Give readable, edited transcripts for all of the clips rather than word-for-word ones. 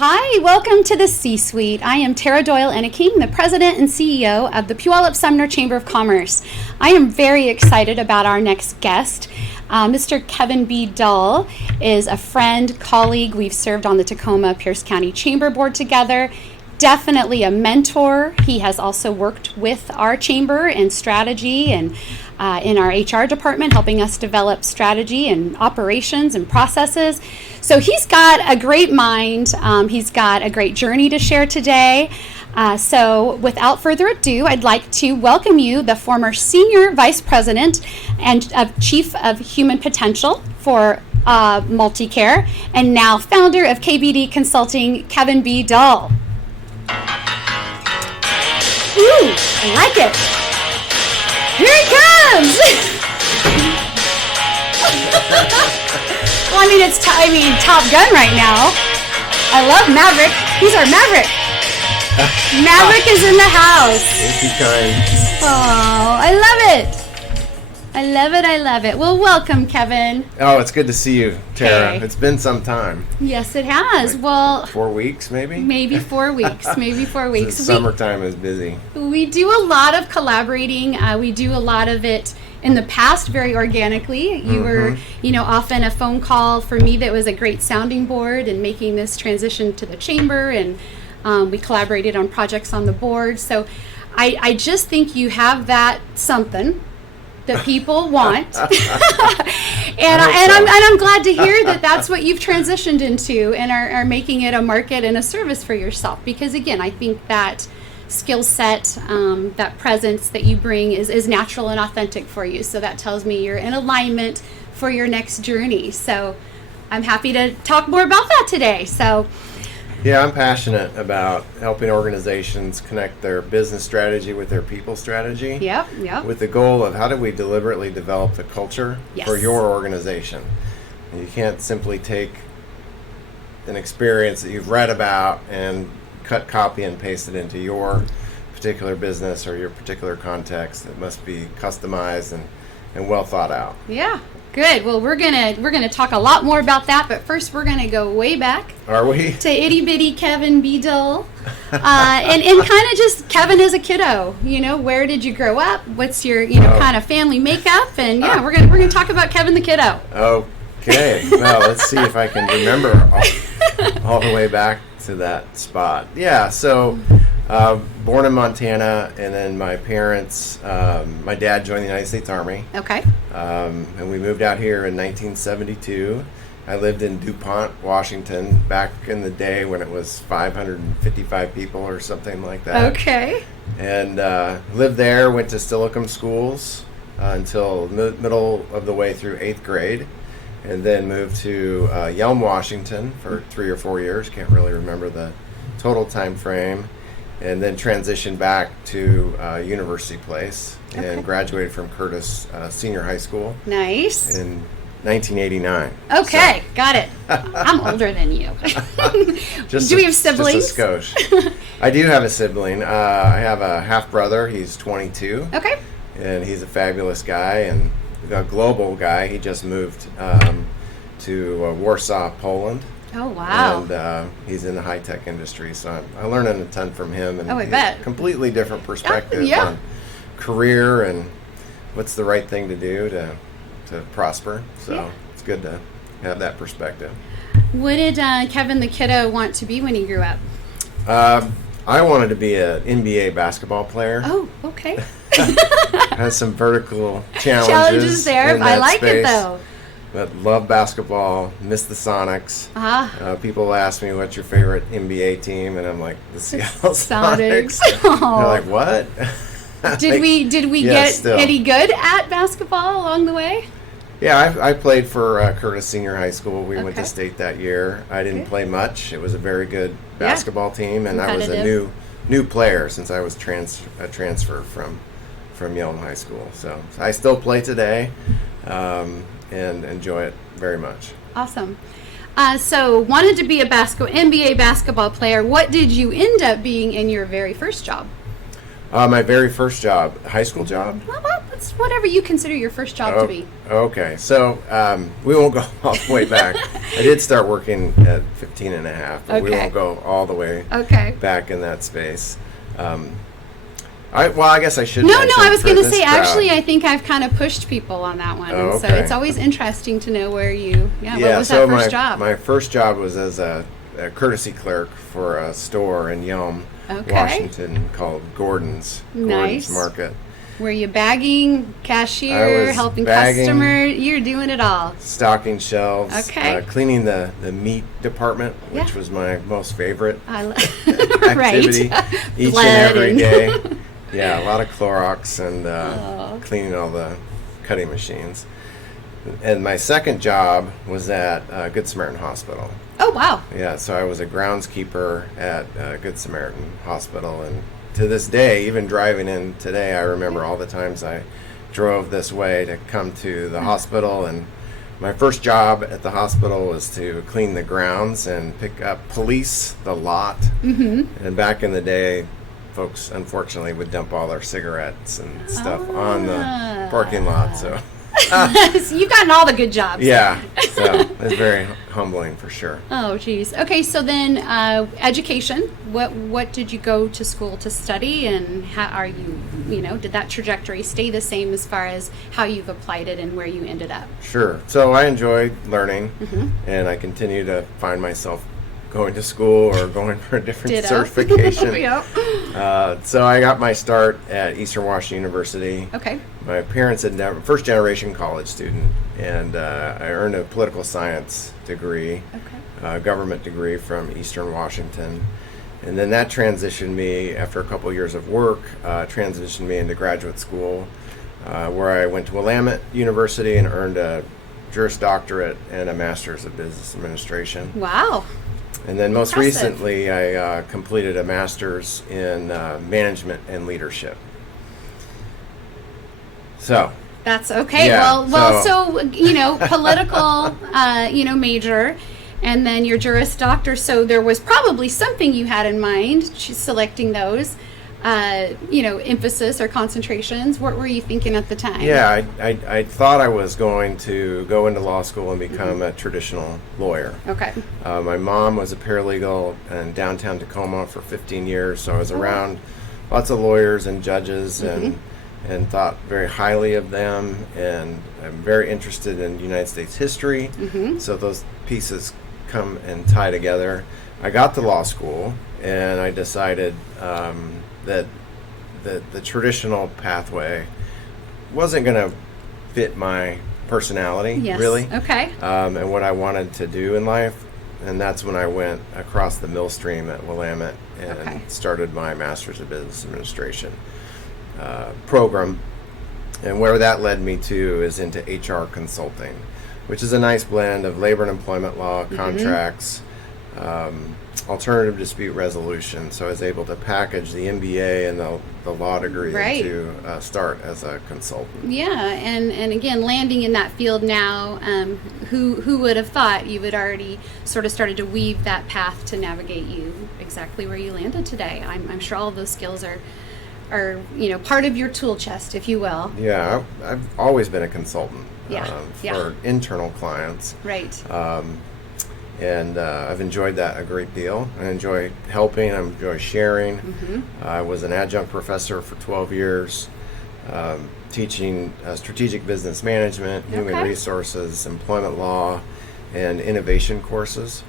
Hi, welcome to the C-Suite. I am Tara Doyle-Enneking, the President and CEO of the Puyallup-Sumner Chamber of Commerce. I am very excited about our next guest. Mr. Kevin B. Dull is a friend, colleague. We've served on the Tacoma-Pierce County Chamber Board together. Definitely a mentor. He has also worked with our chamber in strategy and in our HR department, helping us develop strategy and operations and processes. So he's got a great mind. He's got a great journey to share today. So without further ado, I'd like to welcome you, the former Senior Vice President and Chief of Human Potential for Multicare, and now founder of KBD Consulting, Kevin B. Dull. Ooh, I like it. Here he comes! Well, I mean, it's Top Gun right now. I love Maverick. He's our Maverick. Maverick is in the house. Thank you, kind. Oh, I love it. I love it. Well, welcome, Kevin. Oh, it's good to see you, Tara. Okay. It's been some time. Yes, it has. Well, 4 weeks, maybe? Maybe 4 weeks. Maybe 4 weeks. Summertime is busy. We do a lot of collaborating. We do a lot of it in the past very organically. You were, often a phone call for me that was a great sounding board in making this transition to the chamber, and we collaborated on projects on the board. So I just think you have that something that people want. and I'm glad to hear that that's what you've transitioned into and are making it a market and a service for yourself. Because again, I think that skill set, that presence that you bring is natural and authentic for you. So that tells me you're in alignment for your next journey. So I'm happy to talk more about that today. So yeah, I'm passionate about helping organizations connect their business strategy with their people strategy. Yep. With the goal of how do we deliberately develop the culture for your organization. And you can't simply take an experience that you've read about and copy and paste it into your particular business or your particular context. It must be customized and well thought out. Yeah. Good. Well, we're gonna talk a lot more about that, but first we're gonna go way back. Are we? To itty bitty Kevin B. Dull, and kind of just Kevin as a kiddo. Where did you grow up? What's your kind of family makeup? And we're gonna talk about Kevin the kiddo. Okay. Well, let's see if I can remember all the way back to that spot. Yeah. So. Born in Montana, and then my parents, my dad joined the United States Army. Okay. And we moved out here in 1972. I lived in DuPont, Washington, back in the day when it was 555 people or something like that. Okay. And lived there, went to Steilacoom schools until middle of the way through 8th grade, and then moved to Yelm, Washington for 3 or 4 years. Can't really remember the total time frame. And then transitioned back to University Place and graduated from Curtis Senior High School. Nice. In 1989. Okay, got it. I'm older than you. Do we have siblings? Just a skosh. I do have a sibling. I have a half brother. He's 22. Okay. And he's a fabulous guy and a global guy. He just moved to Warsaw, Poland. Oh, wow. And he's in the high-tech industry, so I'm learning a ton from him. And I bet. Completely different perspective on career and what's the right thing to do to prosper. So it's good to have that perspective. What did Kevin the kiddo want to be when he grew up? I wanted to be an NBA basketball player. Oh, okay. Has some vertical challenges. Challenges there. I like it, though. But love basketball, miss the Sonics. People ask me, what's your favorite NBA team? And I'm like, the Seattle Sonics. They're like, what? Did we get any good at basketball along the way? Yeah, I played for Curtis Senior High School. We went to state that year. I didn't play much. It was a very good basketball team, and I was a new player since I was a transfer from Yelm High School. So I still play today. And enjoy it very much. Awesome. So wanted to be a NBA basketball player. What did you end up being in your very first job? My very first job, high school job. Well, it's whatever you consider your first job to be. Okay, so we won't go all the way back. I did start working at 15 and a half, but we won't go all the way back in that space. I guess I should. No, I was going to say, actually, I think I've kind of pushed people on that one. Oh, so it's always interesting to know where you, what was that first job? My first job was as a courtesy clerk for a store in Yelm, Washington, called Gordon's Market. Were you bagging, cashier, helping customer? You're doing it all. Stocking shelves, cleaning the meat department, which was my most favorite activity each and every day. Yeah, a lot of Clorox and cleaning all the cutting machines. And my second job was at Good Samaritan Hospital. Oh, wow. Yeah, so I was a groundskeeper at Good Samaritan Hospital. And to this day, even driving in today, I remember all the times I drove this way to come to the hospital. And my first job at the hospital was to clean the grounds and police the lot. Mm-hmm. And back in the day, folks unfortunately would dump all their cigarettes and stuff on the parking lot. So you've gotten all the good jobs. Yeah, so it's very humbling for sure. Oh, geez. Okay, so then education. What did you go to school to study, and how are you? Did that trajectory stay the same as far as how you've applied it and where you ended up? Sure. So I enjoy learning, and I continue to find myself going to school or going for a different certification. Yep. So I got my start at Eastern Washington University. Okay. My parents had first generation college student, and I earned a political science degree, government degree from Eastern Washington. And then that transitioned me, after a couple years of work, transitioned me into graduate school, where I went to Willamette University and earned a Juris Doctorate and a Master's of Business Administration. Wow. And then most recently, I completed a master's in management and leadership. So that's okay. Yeah, so political, major, and then your Juris Doctor. So there was probably something you had in mind selecting those. Emphasis or concentrations. What were you thinking at the time? Yeah, I thought I was going to go into law school and become a traditional lawyer. Okay. My mom was a paralegal in downtown Tacoma for 15 years, so I was around lots of lawyers and judges and thought very highly of them, and I'm very interested in United States history, so those pieces come and tie together. I got to law school, and I decided that the traditional pathway wasn't going to fit my personality, really. Okay. And what I wanted to do in life. And that's when I went across the millstream at Willamette and started my Master's of Business Administration program. And where that led me to is into HR consulting, which is a nice blend of labor and employment law, contracts, alternative dispute resolution. So I was able to package the MBA and the law degree to start as a consultant. Yeah, and again, landing in that field now, who would have thought you had already sort of started to weave that path to navigate you exactly where you landed today. I'm sure all of those skills are part of your tool chest, if you will. Yeah, I've always been a consultant for internal clients. Right. And I've enjoyed that a great deal. I enjoy helping. I enjoy sharing. I was an adjunct professor for 12 years, teaching strategic business management, human resources, employment law, and innovation courses.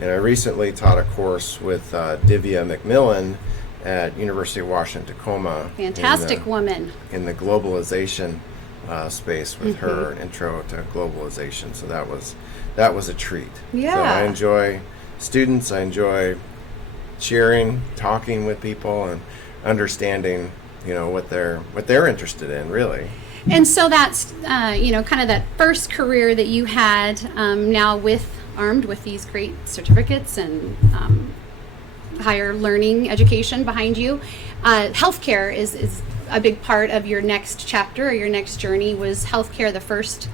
And I recently taught a course with Divya McMillan at University of Washington, Tacoma. Fantastic woman. In the globalization space with her, an intro to globalization. So that was a treat. Yeah. So I enjoy students. I enjoy sharing, talking with people, and understanding, what they're interested in, really. And so that's, kind of that first career that you had, now armed with these great certificates and higher learning education behind you. Healthcare is a big part of your next chapter or your next journey. Was healthcare the first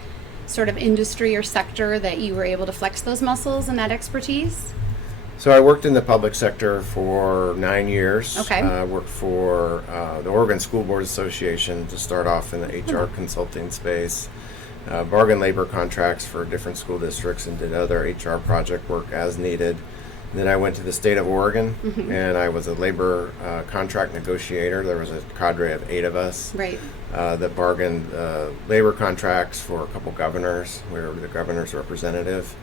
sort of industry or sector that you were able to flex those muscles and that expertise? So I worked in the public sector for 9 years. Okay. Worked for the Oregon School Board Association to start off in the HR consulting space. Bargain labor contracts for different school districts and did other HR project work as needed. Then I went to the state of Oregon, and I was a labor contract negotiator. There was a cadre of 8 of us that bargained labor contracts for a couple governors. We were the governor's representative.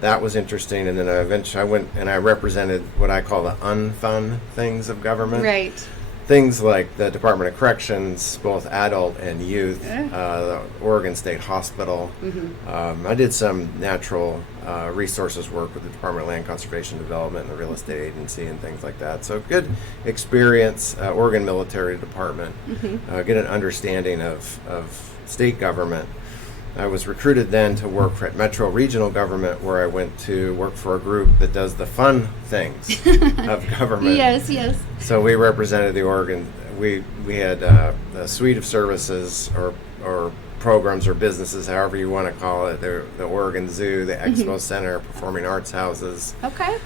That was interesting, and then eventually I went and I represented what I call the unfun things of government. Right. Things like the Department of Corrections, both adult and youth, the Oregon State Hospital. I did some natural resources work with the Department of Land Conservation and Development and the Real Estate Agency and things like that. So good experience, Oregon Military Department, get an understanding of state government. I was recruited then to work at Metro Regional Government, where I went to work for a group that does the fun things of government. Yes. So we represented the Oregon. We had a suite of services or programs or businesses, however you want to call it. The Oregon Zoo, the Expo Center, performing arts houses. Okay.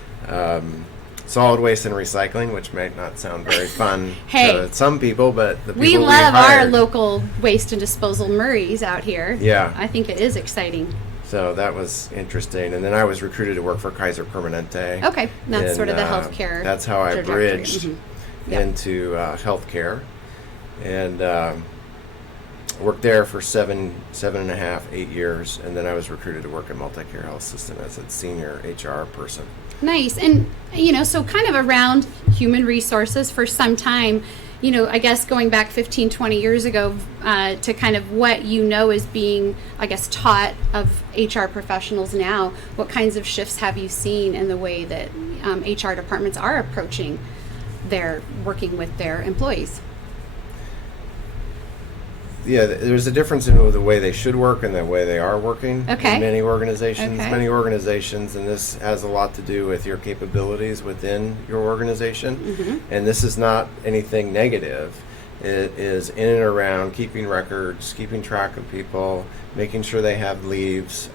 Solid waste and recycling, which might not sound very fun Hey, to some people, but the people we love our hired, local waste and disposal Murray's out here. Yeah. I think it is exciting. So that was interesting. And then I was recruited to work for Kaiser Permanente. Okay, that's sort of the healthcare. That's how I trajectory. bridged Yep. into healthcare, and worked there for 7.5, 8 years, and then I was recruited to work at Multicare Health System as a senior HR person. Nice. And, so kind of around human resources for some time, I guess going back 15, 20 years ago to kind of what is being, I guess, taught of HR professionals now, what kinds of shifts have you seen in the way that HR departments are approaching their working with their employees? Yeah, there's a difference in the way they should work and the way they are working Okay. in many organizations. Okay. Many organizations, and this has a lot to do with your capabilities within your organization. And this is not anything negative. It is in and around keeping records, keeping track of people, making sure they have leaves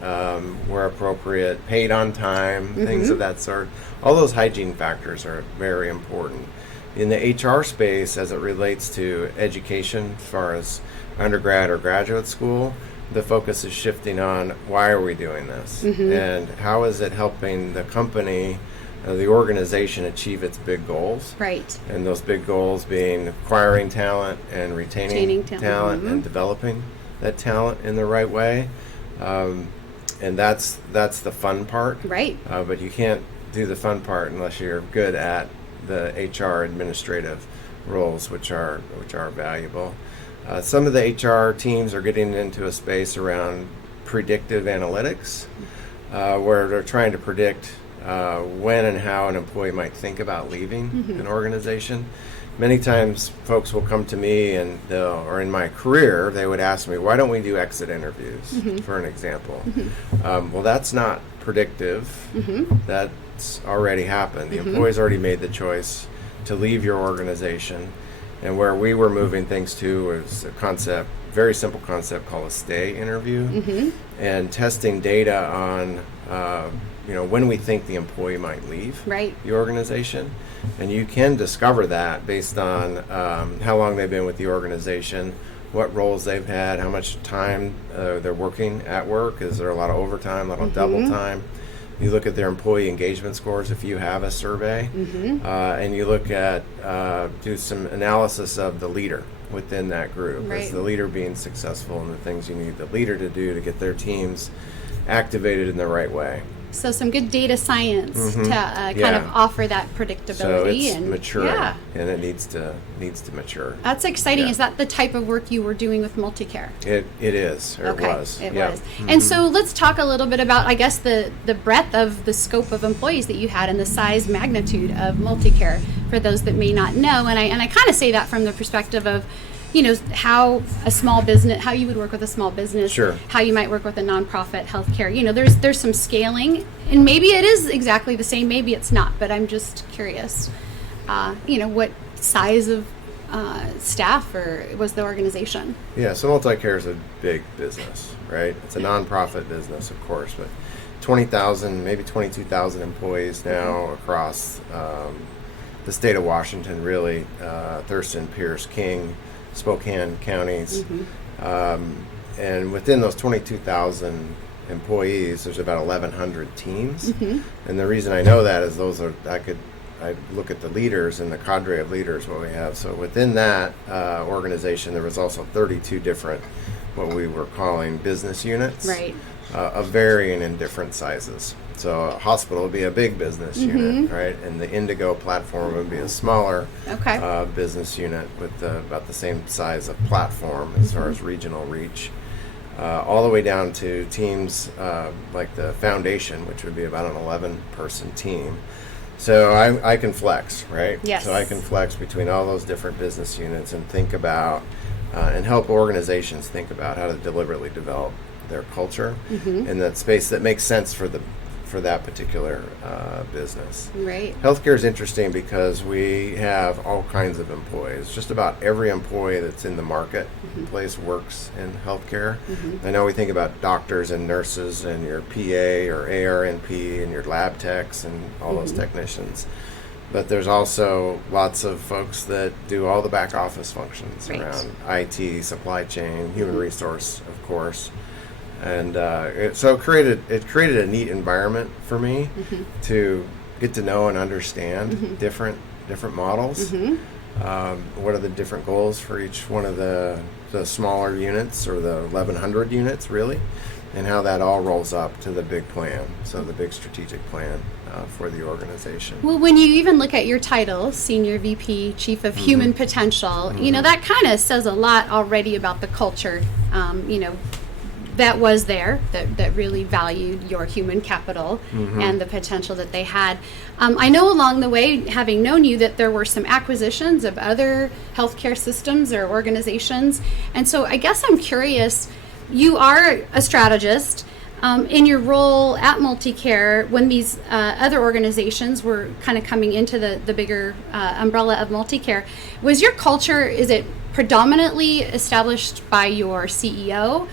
where appropriate, paid on time, things of that sort. All those hygiene factors are very important. In the HR space, as it relates to education, as far as undergrad or graduate school, the focus is shifting on why are we doing this and how is it helping the company, the organization achieve its big goals. Right. And those big goals being acquiring talent and retaining talent and developing that talent in the right way. And that's the fun part. Right. But you can't do the fun part unless you're good at the HR administrative roles, which are valuable. Some of the HR teams are getting into a space around predictive analytics, where they're trying to predict when and how an employee might think about leaving an organization. Many times folks will come to me or in my career, they would ask me, why don't we do exit interviews, for an example? Well, that's not predictive. That's already happened. The employee's already made the choice to leave your organization. And where we were moving things to was a concept, very simple concept called a stay interview, and testing data on, when we think the employee might leave the organization. And you can discover that based on how long they've been with the organization, what roles they've had, how much time they're working at work. Is there a lot of overtime, a lot of double time? You look at their employee engagement scores if you have a survey, and you look at, do some analysis of the leader within that group. Is the leader being successful in the things you need the leader to do to get their teams activated in the right way? So some good data science to kind of offer that predictability. So it's maturing, yeah. and it needs to mature. That's exciting. Yeah. Is that the type of work you were doing with Multicare? It is, or Okay, it was. It Yeah. was. And so let's talk a little bit about, I guess, the breadth of the scope of employees that you had and the size magnitude of Multicare for those that may not know. And I kind of say that from the perspective of, how a small business, how you would work with a small business, Sure. how you might work with a nonprofit healthcare. There's some scaling, and maybe it is exactly the same, maybe it's not, but I'm just curious. What size of staff was the organization? Yeah, so Multicare is a big business, right? It's a nonprofit business, of course, but 20,000, maybe 22,000 employees now across the state of Washington, really, Thurston, Pierce, King, Spokane counties. And within those 22,000 employees, there's about 1,100 teams. And the reason I know that is I look at the leaders and the cadre of leaders what we have. So within that organization, there was also 32 different, what we were calling business units, Right. Of varying in different sizes. So a hospital would be a big business unit, right? And the Indigo platform would be a smaller business unit with about the same size of platform as far as regional reach. All the way down to teams like the foundation, which would be about an 11-person team. So I can flex, right? Yes. So I can flex between all those different business units and think about and help organizations think about how to deliberately develop their culture in that space that makes sense for that particular business. Right. Healthcare is interesting because we have all kinds of employees. Just about every employee that's in the marketplace works in healthcare. I know we think about doctors and nurses and your PA or ARNP and your lab techs and all those technicians. But there's also lots of folks that do all the back office functions around IT, supply chain, human resource, of course. And it created a neat environment for me to get to know and understand different models. What are the different goals for each one of the smaller units, or the 1,100 units really, and how that all rolls up to the big plan, so the big strategic plan for the organization. Well, when you even look at your title, Senior VP, Chief of Human Potential, you know, that kind of says a lot already about the culture, that was there, that really valued your human capital and the potential that they had. I know along the way, having known you, that there were some acquisitions of other healthcare systems or organizations. And so I guess I'm curious, you are a strategist. In your role at Multicare, when these other organizations were kind of coming into the bigger umbrella of Multicare, was your culture, is it predominantly established by your CEO?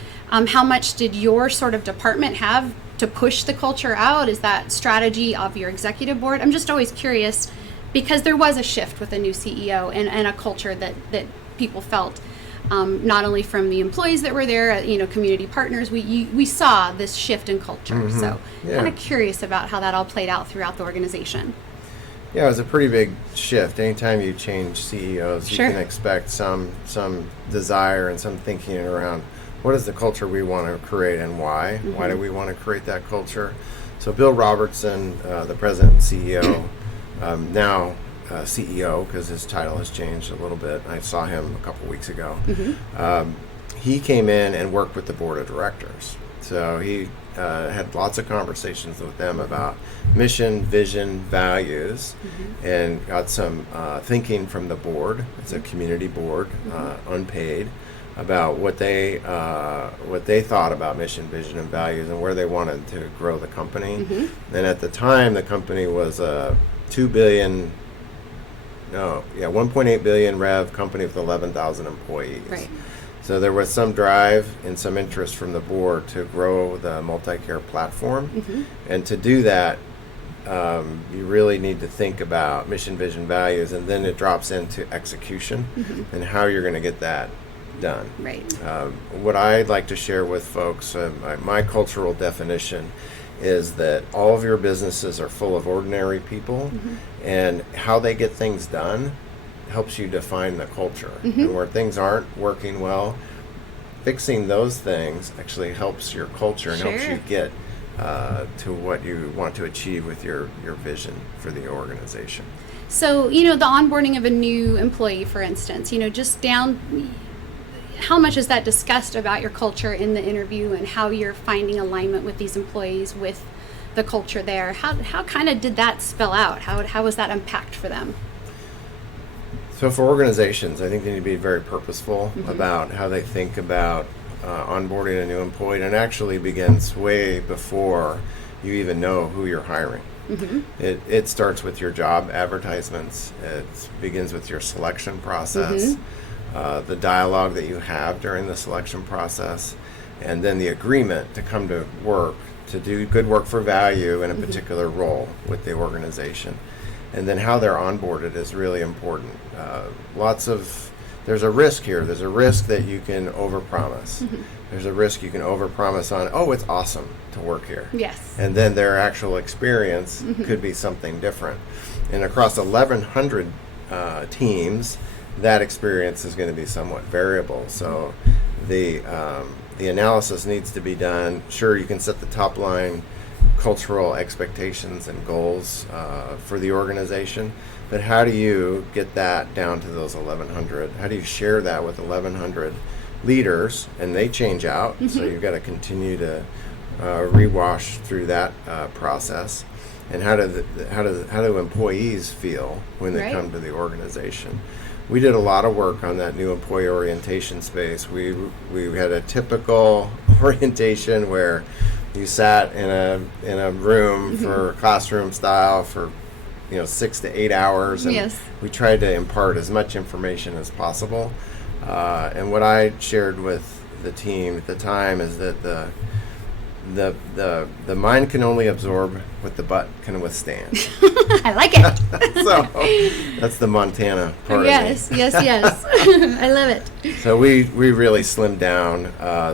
How much did your sort of department have to push the culture out? Is that strategy of your executive board? I'm just always curious, because there was a shift with a new CEO and a culture that people felt, not only from the employees that were there, community partners. We saw this shift in culture. So kind of curious about how that all played out throughout the organization. Yeah, it was a pretty big shift. Anytime you change CEOs, you can expect some desire and some thinking around what is the culture we want to create and why? Why do we want to create that culture? So Bill Robertson, the president and CEO, now CEO, because his title has changed a little bit. I saw him a couple weeks ago. He came in and worked with the board of directors. So he had lots of conversations with them about mission, vision, values, and got some thinking from the board. It's a community board, unpaid, about what they thought about mission, vision, and values, and where they wanted to grow the company. And at the time, the company was a 1.8 billion rev company with 11,000 employees. Right. So there was some drive and some interest from the board to grow the Multicare platform, and to do that, you really need to think about mission, vision, values, and then it drops into execution and how you're going to get that done. Right. What I'd like to share with folks, my cultural definition is that all of your businesses are full of ordinary people, and how they get things done helps you define the culture. And where things aren't working well, fixing those things actually helps your culture and helps you get to what you want to achieve with your vision for the organization. So, the onboarding of a new employee, for instance, how much is that discussed about your culture in the interview, and how you're finding alignment with these employees with the culture there? How kind of did that spell out? How was that unpacked for them? So for organizations, I think they need to be very purposeful about how they think about onboarding a new employee, and it actually begins way before you even know who you're hiring. It starts with your job advertisements. It begins with your selection process. The dialogue that you have during the selection process, and then the agreement to come to work to do good work for value in a particular role with the organization. And then how they're onboarded is really important. There's a risk here. There's a risk that you can overpromise. There's a risk you can overpromise on, oh, it's awesome to work here. Yes. And then their actual experience could be something different. And across 1,100 teams, that experience is going to be somewhat variable. So the analysis needs to be done. Sure, you can set the top line cultural expectations and goals for the organization, but how do you get that down to those 1,100? How do you share that with 1,100 leaders? And they change out, so you've got to continue to rewash through that process. And how do employees feel when they come to the organization? We did a lot of work on that new employee orientation space. We had a typical orientation where you sat in a room for classroom style for 6 to 8 hours, and we tried to impart as much information as possible. And what I shared with the team at the time is that the mind can only absorb what the butt can withstand. I like it. So that's the Montana part yes, of me. yes. I love it. So we really slimmed down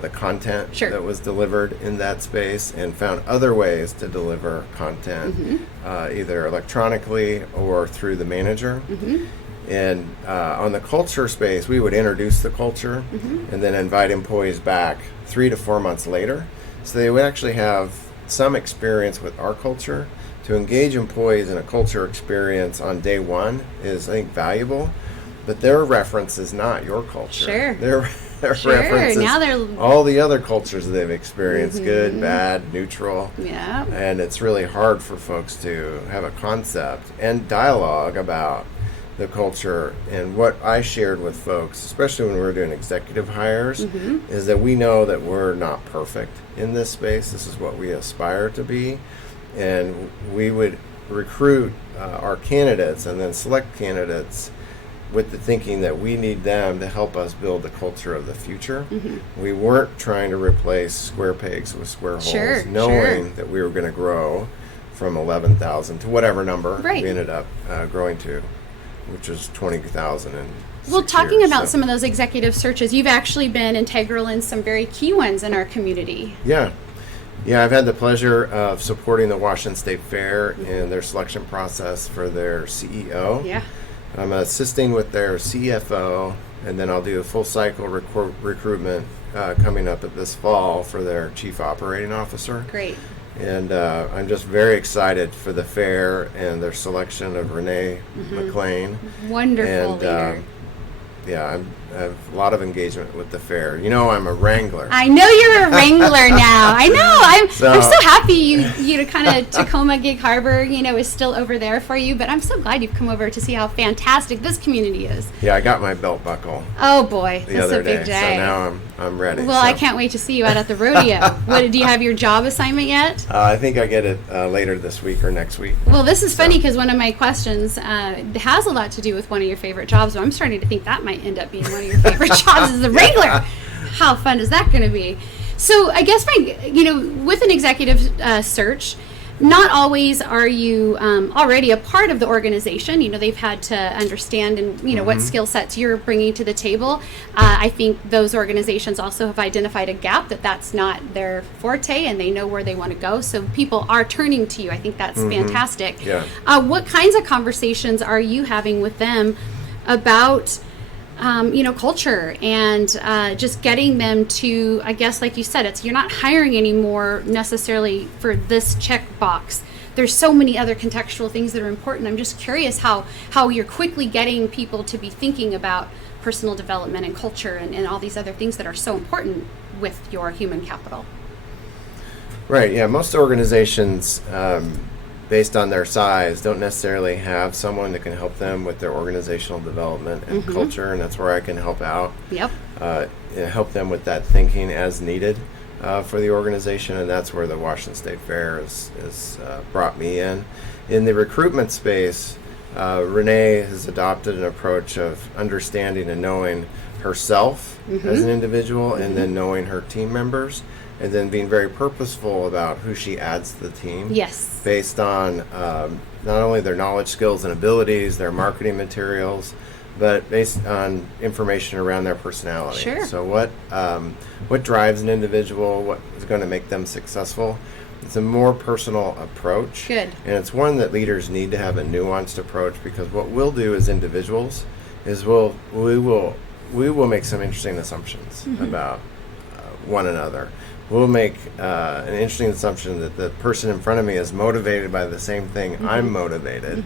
the content Sure. that was delivered in that space and found other ways to deliver content, either electronically or through the manager. And on the culture space, we would introduce the culture and then invite employees back 3 to 4 months later. So they would actually have some experience with our culture. To engage employees in a culture experience on day one is, I think, valuable, but their reference is not your culture. Sure. Their reference is Now they're all the other cultures that they've experienced, good, bad, neutral. Yeah. And it's really hard for folks to have a concept and dialogue about the culture. And what I shared with folks, especially when we were doing executive hires, is that we know that we're not perfect in this space. This is what we aspire to be. And we would recruit our candidates and then select candidates with the thinking that we need them to help us build the culture of the future. We weren't trying to replace square pegs with square holes, knowing that we were going to grow from 11,000 to whatever number we ended up growing to, which is 20,000 in 6 Well, talking years, about some of those executive searches, you've actually been integral in some very key ones in our community. Yeah, I've had the pleasure of supporting the Washington State Fair in their selection process for their CEO. Yeah. I'm assisting with their CFO, and then I'll do a full cycle recruitment coming up at this fall for their Chief Operating Officer. Great. And I'm just very excited for the fair and their selection of Renee McLean. Wonderful And leader. I have a lot of engagement with the fair. I'm a wrangler. I know you're a wrangler now. I know. I'm So happy you to kind of Tacoma Gig Harbor, is still over there for you. But I'm so glad you've come over to see how fantastic this community is. Yeah, I got my belt buckle Oh boy, the that's other a big day. So now I'm ready. Well, I can't wait to see you out at the rodeo. Do you have your job assignment yet? I think I get it later this week or next week. Well, this is funny because one of my questions has a lot to do with one of your favorite jobs. So I'm starting to think that might end up being one of your favorite jobs as a wrangler. How fun is that going to be? So I guess with an executive search, not always are you already a part of the organization. They've had to understand and what skill sets you're bringing to the table. I think those organizations also have identified a gap that's not their forte, and they know where they want to go. So people are turning to you. I think that's fantastic. Yeah. What kinds of conversations are you having with them about culture and just getting them to, I guess, like you said, you're not hiring anymore necessarily for this checkbox. There's so many other contextual things that are important. I'm just curious how you're quickly getting people to be thinking about personal development and culture and all these other things that are so important with your human capital. Right, yeah. Most organizations, based on their size, don't necessarily have someone that can help them with their organizational development and culture, and that's where I can help out. Yep. Help them with that thinking as needed for the organization, and that's where the Washington State Fair has brought me in. In the recruitment space, Renee has adopted an approach of understanding and knowing herself as an individual, and then knowing her team members, and then being very purposeful about who she adds to the team. Yes. Based on not only their knowledge, skills, and abilities, their marketing materials, but based on information around their personality. Sure. So what drives an individual, what is going to make them successful. It's a more personal approach. Good. And it's one that leaders need to have a nuanced approach, because what we'll do as individuals is we will make some interesting assumptions about one another. We'll make an interesting assumption that the person in front of me is motivated by the same thing I'm motivated.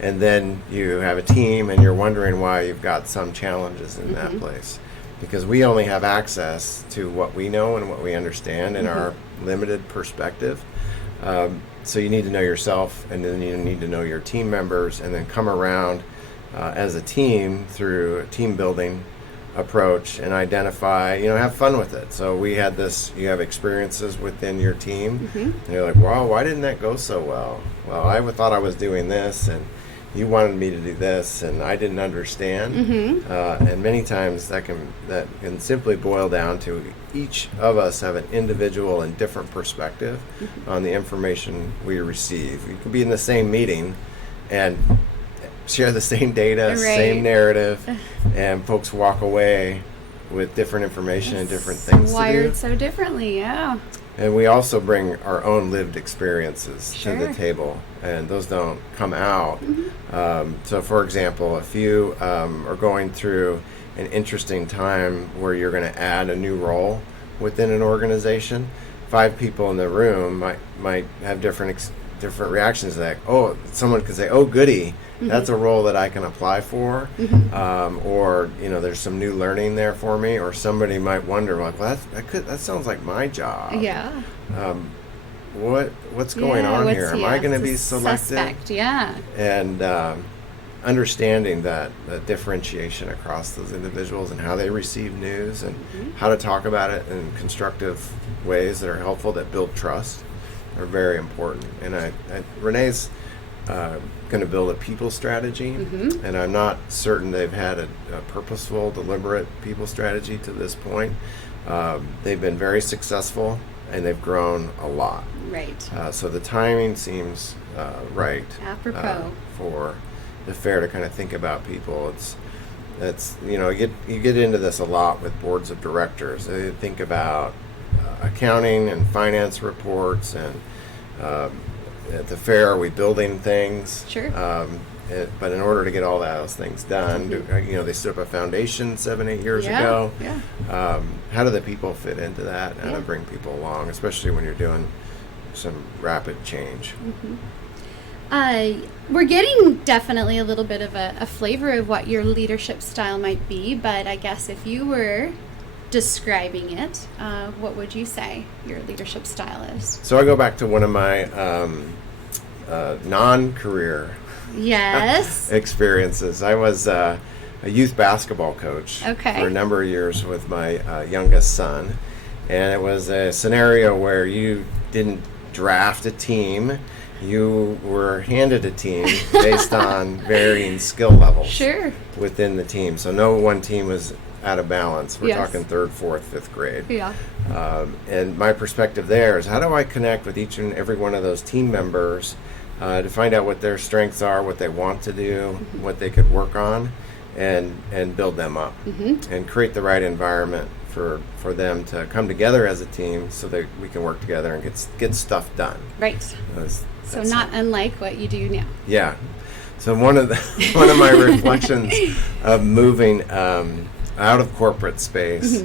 And then you have a team and you're wondering why you've got some challenges in that place. Because we only have access to what we know and what we understand in our limited perspective. So you need to know yourself, and then you need to know your team members, and then come around as a team through a team building approach and identify, have fun with it. So we had this, you have experiences within your team, and you're like, wow, why didn't that go so well? Well, I thought I was doing this, and you wanted me to do this, and I didn't understand. And many times that can simply boil down to each of us have an individual and different perspective on the information we receive. You could be in the same meeting and share the same data, same narrative, and folks walk away with different information and different things wired to do. so differently, yeah. And we also bring our own lived experiences Sure. to the table, and those don't come out. So, for example, if you are going through an interesting time where you're going to add a new role within an organization, 5 people in the room might have different reactions to that. Oh, someone could say, "Oh, goody, that's a role that I can apply for," or there's some new learning there for me. Or somebody might wonder, like, "Well, that sounds like my job." Yeah. What's going on here? Am I going to be selected? Suspect, yeah. And understanding that differentiation across those individuals and how they receive news and how to talk about it in constructive ways that are helpful, that build trust, are very important. And Renee's going to build a people strategy, and I'm not certain they've had a purposeful, deliberate people strategy to this point. They've been very successful, and they've grown a lot. Right. So the timing seems right. Apropos. For the fair to kind of think about people. It's you get into this a lot with boards of directors. They think about accounting and finance reports, and at the fair, are we building things? Sure. But in order to get all those things done, they stood up a foundation 7-8 years ago. Yeah. How do the people fit into that? How to bring people along, especially when you're doing some rapid change? We're getting definitely a little bit of a flavor of what your leadership style might be, but I guess if you were describing it, what would you say your leadership style is? So I go back to one of my non-career experiences. I was a youth basketball coach for a number of years with my youngest son, and it was a scenario where you didn't draft a team. You were handed a team based on varying skill levels within the team. So no one team was out of balance. We're talking 3rd, 4th, 5th grade. Yeah. And my perspective there is, how do I connect with each and every one of those team members to find out what their strengths are, what they want to do, what they could work on, and build them up, and create the right environment for them to come together as a team so that we can work together and get stuff done. Right. So not unlike what you do now. Yeah. So one of my reflections of moving out of corporate space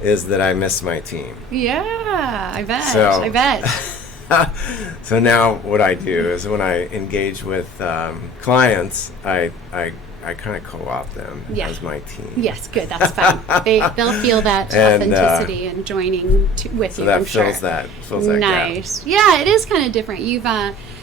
is that I miss my team. Yeah, I bet. So now what I do is, when I engage with clients, I kind of co-opt them as my team. Yes, good. That's fine. They'll feel that authenticity and joining with you. That I'm fills sure. that Nice. gap. Yeah, it is kind of different. You've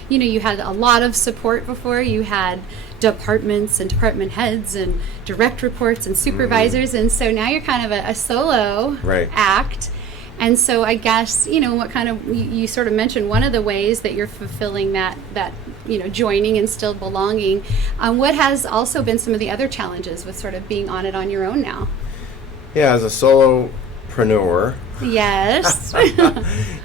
you had a lot of support before. You had departments and department heads and direct reports and supervisors, and so now you're kind of a solo act. And so I guess, what kind of, you sort of mentioned one of the ways that you're fulfilling that joining and still belonging. What has also been some of the other challenges with sort of being on it on your own now? Yeah, as a solopreneur, Yes.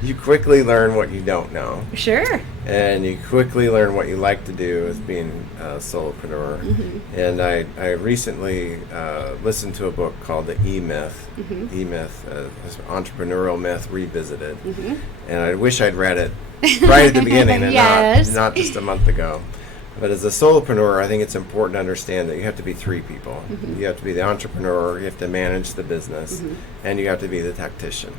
You quickly learn what you don't know, Sure. and you quickly learn what you like to do as being a solopreneur. And I recently listened to a book called The E-Myth, Entrepreneurial Myth Revisited. And I wish I'd read it right at the beginning and Yes. not just a month ago. But as a solopreneur, I think it's important to understand that you have to be three people. You have to be the entrepreneur, you have to manage the business, and you have to be the tactician.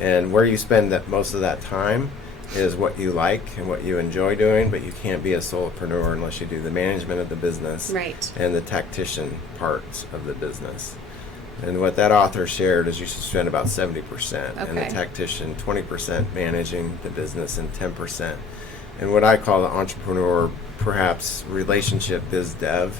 And where you spend most of that time is what you like and what you enjoy doing, but you can't be a solopreneur unless you do the management of the business Right. and the tactician parts of the business. And what that author shared is you should spend about 70%, and the Okay. tactician 20% managing the business and 10%. And what I call the entrepreneur, perhaps relationship biz dev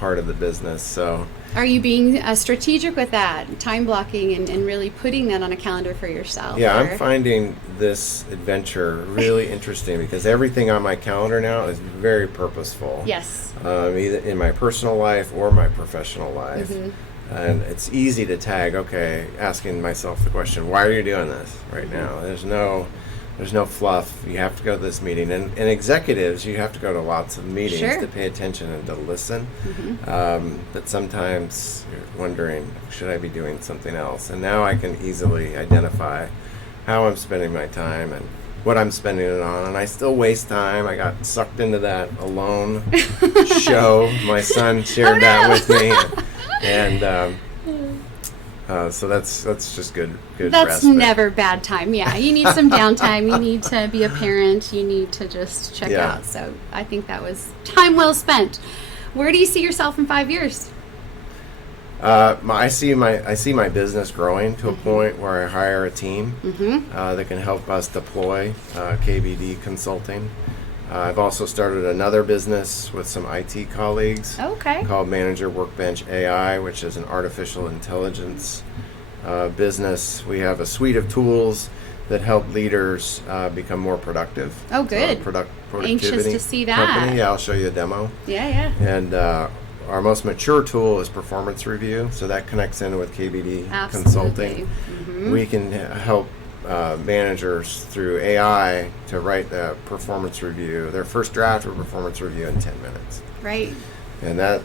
part of the business. So Are you being strategic with that, time blocking, and really putting that on a calendar for yourself? yeah, or- I'm finding this adventure really interesting because everything on my calendar now is very purposeful. Yes. Either in my personal life or my professional life. And it's easy to tag, okay, asking myself the question, why are you doing this right now? There's no fluff. You have to go to this meeting. And executives, you have to go to lots of meetings Sure. to pay attention and to listen. But sometimes you're wondering, should I be doing something else? And now I can easily identify how I'm spending my time and what I'm spending it on. And I still waste time. I got sucked into that alone show. My son shared that with me. And so that's just good That's respite. never bad time. Yeah, you need some downtime. You need to be a parent. You need to just check Yeah. out. So I think that was time well spent. Where do you see yourself in 5 years? I see my business growing to a point where I hire a team that can help us deploy KBD consulting. I've also started another business with some IT colleagues Okay. called Manager Workbench AI, which is an artificial intelligence business. We have a suite of tools that help leaders become more productive. Oh, good. Productivity Anxious to see that. company. Yeah, I'll show you a demo. Yeah. And our most mature tool is performance review, so that connects in with KBD Absolutely. consulting. We can help managers through AI to write a performance review, their first draft of a performance review in 10 minutes. Right. And that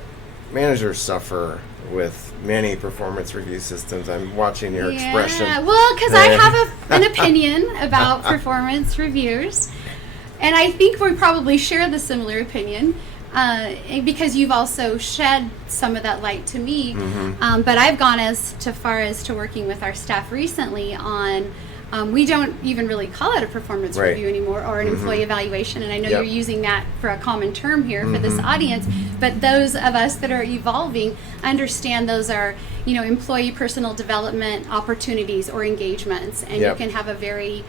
managers suffer with many performance review systems. I'm watching your expression. Yeah, well, because I have an opinion about performance reviews, and I think we probably share the similar opinion because you've also shed some of that light to me. But I've gone as far as to working with our staff recently on. We don't even really call it a performance Right. review anymore or an employee evaluation, and I know Yep. you're using that for a common term here for this audience, but those of us that are evolving understand those are, employee personal development opportunities or engagements, and Yep. you can have a very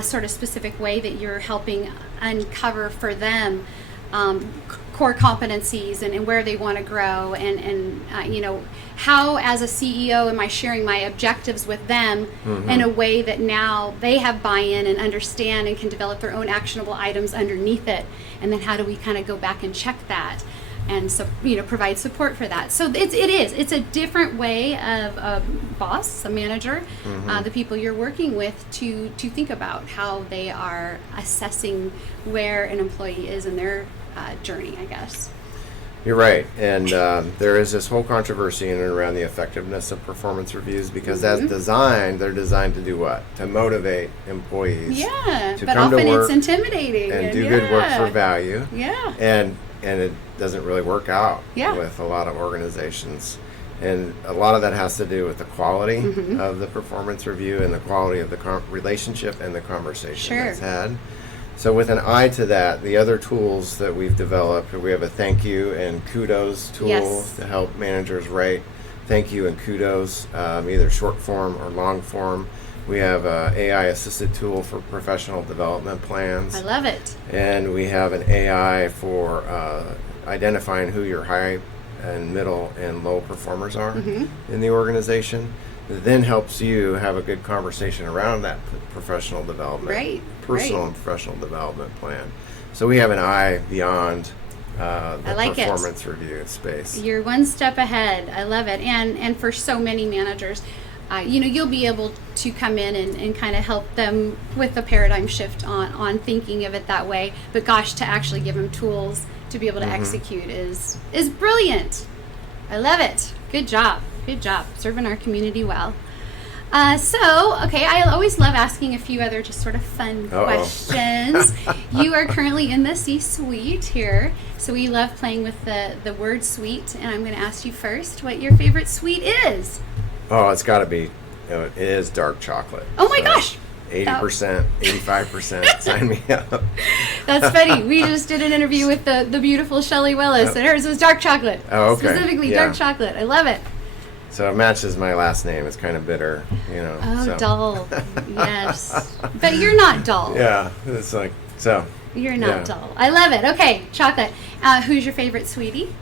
sort of specific way that you're helping uncover for them core competencies and where they want to grow and how as a CEO am I sharing my objectives with them in a way that now they have buy-in and understand and can develop their own actionable items underneath it, and then how do we kind of go back and check that and so provide support for that. So it's a different way of a boss, a manager, the people you're working with to think about how they are assessing where an employee is in their journey, I guess. You're right, and there is this whole controversy in and around the effectiveness of performance reviews because as designed, they're designed to do what? To motivate employees Yeah, to but come to often work it's intimidating and do good work for value. Yeah. And it doesn't really work out Yeah. with a lot of organizations. And a lot of that has to do with the quality of the performance review and the quality of the relationship and the conversation Sure. that's had. So with an eye to that, the other tools that we've developed, we have a thank you and kudos tool Yes. to help managers write thank you and kudos, either short form or long form. We have a AI assisted tool for professional development plans. I love it. And we have an AI for identifying who your high and middle and low performers are in the organization. It then helps you have a good conversation around that professional development, Right, personal and professional development plan. So we have an eye beyond the I like it. performance review space. You're one step ahead. I love it. And for so many managers, you'll be able to come in and kind of help them with the paradigm shift on thinking of it that way. But gosh, to actually give them tools to be able to execute is brilliant. I love it. Good job. Good job. Serving our community well. Okay, I always love asking a few other just sort of fun questions. You are currently in the C-suite here, so we love playing with the word suite, and I'm going to ask you first what your favorite sweet is. Oh, it's got to be, it is dark chocolate. Oh my gosh! 80%, 85%, sign me up. That's funny. We just did an interview with the beautiful Shelley Willis, and hers was dark chocolate. Oh, okay. Specifically dark chocolate. I love it. So it matches my last name. It's kind of bitter, Oh, so. dull. Yes. But you're not dull. Yeah, it's like, so. You're not dull. I love it. Okay, chocolate. Who's your favorite sweetie?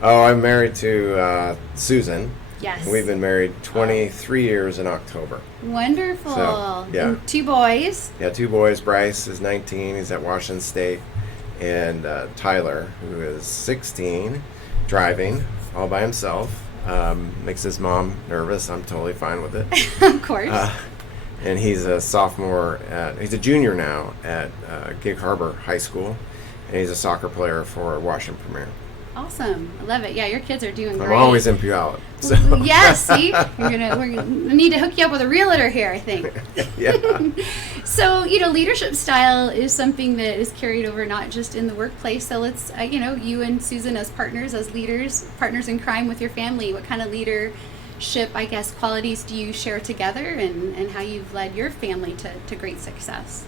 Oh, I'm married to Susan. Yes. We've been married 23 years in October. Wonderful. So, yeah. And 2 boys. Yeah, 2 boys. Bryce is 19. He's at Washington State. And Tyler, who is 16, driving all by himself. Makes his mom nervous. I'm totally fine with it. Of course. And he's a sophomore he's a junior now at Gig Harbor High School. And he's a soccer player for Washington Premier. Awesome. I love it. Yeah, your kids are doing great. I'm always in Puyallup. So. Yes, see? We're gonna need to hook you up with a realtor here, I think. Yeah. So, leadership style is something that is carried over not just in the workplace. So let's, you and Susan as partners, as leaders, partners in crime with your family, what kind of leadership, qualities do you share together and how you've led your family to great success?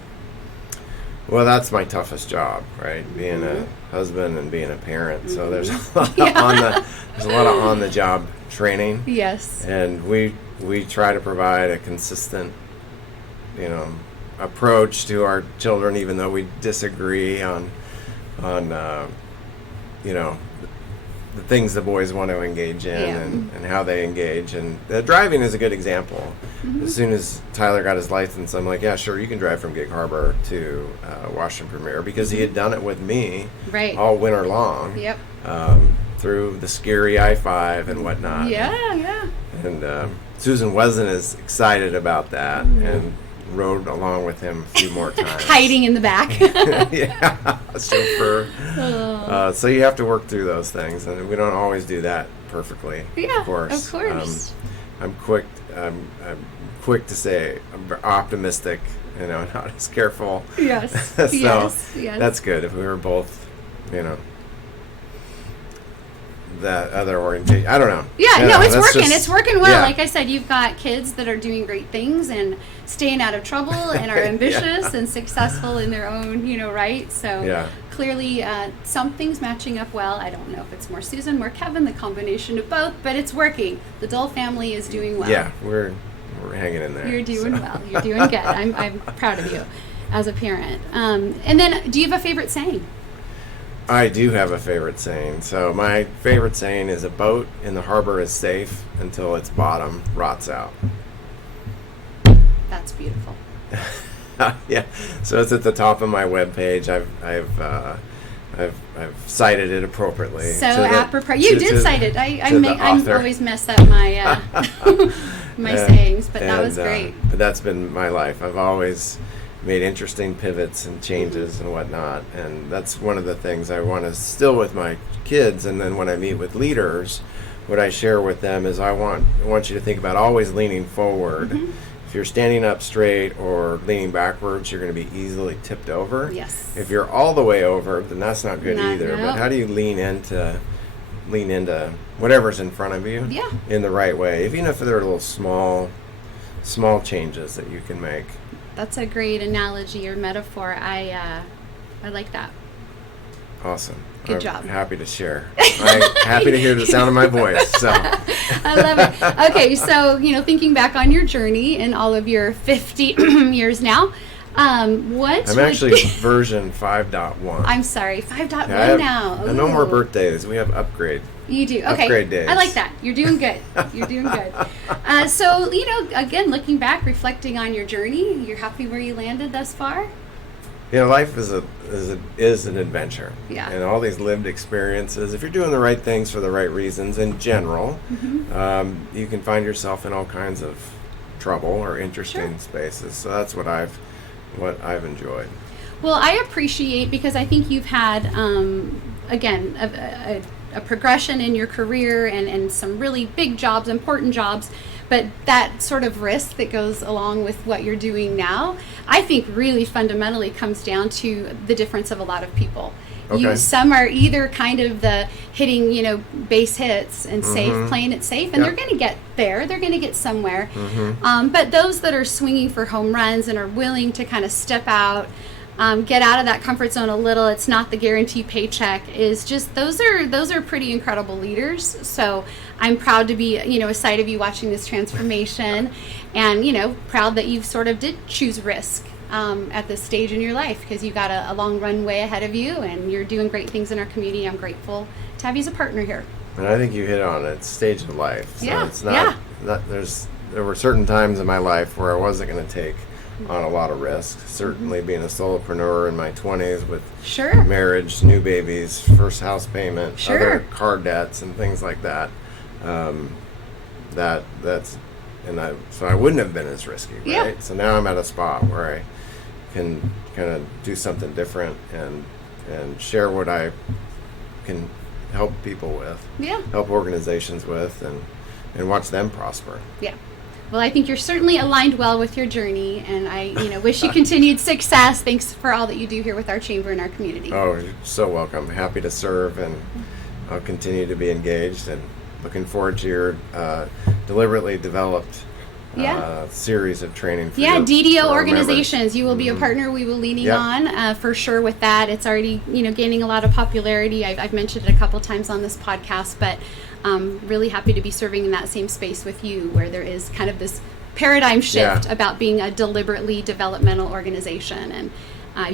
Well, that's my toughest job, right? Being a husband and being a parent. So there's a lot of on the job training. Yes. And we try to provide a consistent, approach to our children, even though we disagree on the things the boys want to engage in and how they engage. And driving is a good example. As soon as Tyler got his license, I'm like, yeah, sure, you can drive from Gig Harbor to Washington Premier, because he had done it with me all winter long. Yep. Through the scary I-5 and whatnot. Yeah. And Susan wasn't as excited about that and rode along with him a few more times. Hiding in the back. Yeah, chauffeur. So you have to work through those things, and we don't always do that perfectly. Yeah, of course. I'm quick to say I'm optimistic, not as careful. Yes. So yes. That's good. If we were both, that other orientation. I don't know. Yeah, it's working. It's working well. Yeah. Like I said, you've got kids that are doing great things and staying out of trouble and are ambitious and successful in their own, right? So clearly something's matching up well. I don't know if it's more Susan, more Kevin, the combination of both, but it's working. The Dole family is doing well. Yeah, we're hanging in there. You're doing well. You're doing good. I'm proud of you as a parent. And then, do you have a favorite saying? I do have a favorite saying. So my favorite saying is, a boat in the harbor is safe until its bottom rots out. That's beautiful. Yeah. So it's at the top of my webpage. I've cited it appropriately. So apropos. You did cite it. I always mess up my my sayings, but that was great. But that's been my life. I've always made interesting pivots and changes and whatnot, and that's one of the things I want to still with my kids. And then when I meet with leaders, what I share with them is I want you to think about always leaning forward. If you're standing up straight or leaning backwards, you're going to be easily tipped over. Yes. If you're all the way over, then that's not good either. No. But how do you lean into whatever's in front of you in the right way, even if they're little small changes that you can make. That's a great analogy or metaphor. I like that. Awesome. Good job. Happy to share. I'm happy to hear the sound of my voice. So I love it. Okay, so thinking back on your journey and all of your 50 years now, I'm actually version 5.1. I'm sorry, 5.1 now. No more birthdays. We have upgrade. You do. Okay. Upgrade days. I like that. You're doing good. You're doing good. Again, looking back, reflecting on your journey, you're happy where you landed thus far? Life is an adventure. Yeah. And all these lived experiences, if you're doing the right things for the right reasons in general, you can find yourself in all kinds of trouble or interesting spaces. So that's what I've enjoyed. Well, I appreciate, because I think you've had, again, a progression in your career and some really big jobs, important jobs, but that sort of risk that goes along with what you're doing now, I think really fundamentally comes down to the difference of a lot of people. Okay. Some are either kind of the hitting, base hits and safe, playing it safe, and they're going to get there. They're going to get somewhere. But those that are swinging for home runs and are willing to kind of step out, get out of that comfort zone a little. It's not the guaranteed paycheck. Is just those are pretty incredible leaders. So I'm proud to be a side of you watching this transformation, and proud that you've sort of did choose risk at this stage in your life, because you've got a long runway ahead of you, and you're doing great things in our community. I'm grateful to have you as a partner here. And I think you hit on it. Stage of life. So Yeah, it's not there were certain times in my life where I wasn't going to take on a lot of risk. Certainly being a solopreneur in my 20s with marriage, new babies, first house payment, other car debts and things like that. So I wouldn't have been as risky, right? Yeah. So now I'm at a spot where I can kind of do something different and share what I can help people with, help organizations with, and watch them prosper. Yeah. Well, I think you're certainly aligned well with your journey, and I wish you continued success. Thanks for all that you do here with our chamber and our community. Oh, you're so welcome. Happy to serve, and I'll continue to be engaged, and looking forward to your deliberately developed series of training for DDO organizations. You will be a partner we will leaning on for sure with that. It's already gaining a lot of popularity. I've mentioned it a couple times on this podcast, but really happy to be serving in that same space with you, where there is kind of this paradigm shift about being a deliberately developmental organization, and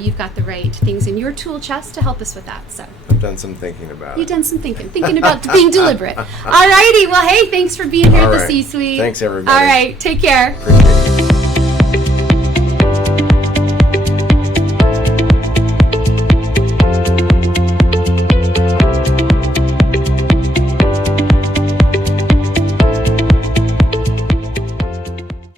you've got the right things in your tool chest to help us with that. So I've done some thinking about it. You've done some thinking about being deliberate. All righty. Well, hey, thanks for being here at the C-Suite. Thanks, everybody. All right. Take care. Appreciate it.